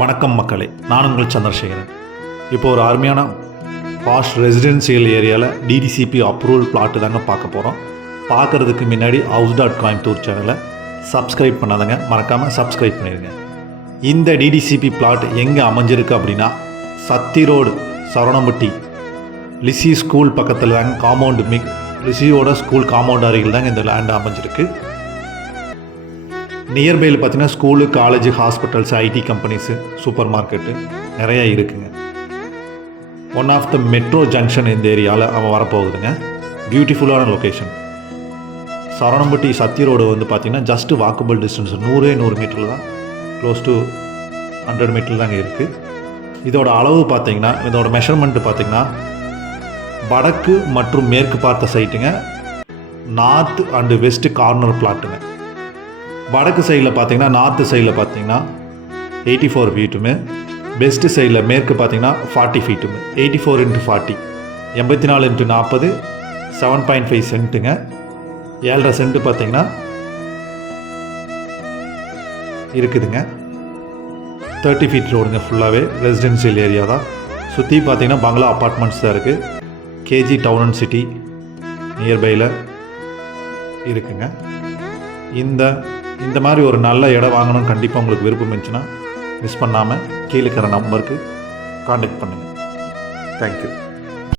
வணக்கம் மக்களே நான் உங்கள் சந்திரசேகரன். இப்போ ஒரு அருமையான பாஷ் ரெசிடென்சியல் ஏரியாவில் டிடிசிபி அப்ரூவல் பிளாட்டு தாங்க பார்க்க போகிறோம் பார்க்குறதுக்கு முன்னாடி ஹவுஸ் டாட் கோயம்புத்தூர் சேனலை சப்ஸ்கிரைப் பண்ணாதங்க மறக்காமல் சப்ஸ்கிரைப் பண்ணிடுங்க இந்த டிடிசிபி பிளாட் எங்கே அமைஞ்சிருக்கு அப்படின்னா Sathy road Saravanampatti Lisieux school பக்கத்தில் தாங்க காம்பவுண்டு மிக் லிசியோட ஸ்கூல் காம்பவுண்ட் அருகில் தாங்க இந்த லேண்ட் அமைஞ்சிருக்கு. நியர்பையில் பார்த்தீங்கன்னா school college hospitals IT companies super market நிறையா இருக்குங்க. One of the metro junction இந்த ஏரியாவில் அவன் வரப்போகுதுங்க. பியூட்டிஃபுல்லான லொக்கேஷன் சரவணம்பட்டி சத்தி ரோடு வந்து பார்த்திங்கன்னா ஜஸ்ட் வாக்கபிள் டிஸ்டன்ஸ் நூறே நூறு மீட்டரில் தான் க்ளோஸ் டு ஹண்ட்ரட் மீட்டர் தாங்க இருக்குது இதோட அளவு பார்த்திங்கன்னா இதோட மெஷர்மெண்ட்டு பார்த்திங்கன்னா வடக்கு மற்றும் மேற்கு பார்த்த சைட்டுங்க நார்த் அண்டு வெஸ்ட் கார்னர் பிளாட்டுங்க வடக்கு சைடில் பார்த்தீங்கன்னா நார்த்து சைடில் பார்த்தீங்கன்னா எயிட்டி ஃபோர் ஃபீட்டுமே வெஸ்ட் சைடில் மேற்கு பார்த்தீங்கன்னா ஃபார்ட்டி ஃபீட்டுமே எயிட்டி ஃபோர் இன்ட்டு ஃபார்ட்டி எண்பத்தி நாலு இன்ட்டு நாற்பது செவன் பாயிண்ட் ஃபைவ் சென்ட்டுங்க ஏழரை சென்ட்டு பார்த்தீங்கன்னா இருக்குதுங்க. தேர்ட்டி ஃபீட் ரோடுங்க ஃபுல்லாகவே ரெசிடென்சியல் ஏரியா தான். சுற்றி பார்த்தீங்கன்னா பங்களா அப்பார்ட்மெண்ட்ஸ் தான் இருக்குது கேஜி டவுன் அண்ட் சிட்டி நியர்பையில் இருக்குங்க. இந்த இந்த மாதிரி ஒரு நல்ல இடம் வாங்கணும்னு கண்டிப்பாக உங்களுக்கு விருப்பம் இருந்துச்சுன்னா மிஸ் பண்ணாமல் கீழே இருக்கிற நம்பருக்கு காண்டாக்ட் பண்ணுங்கள் தேங்க்யூ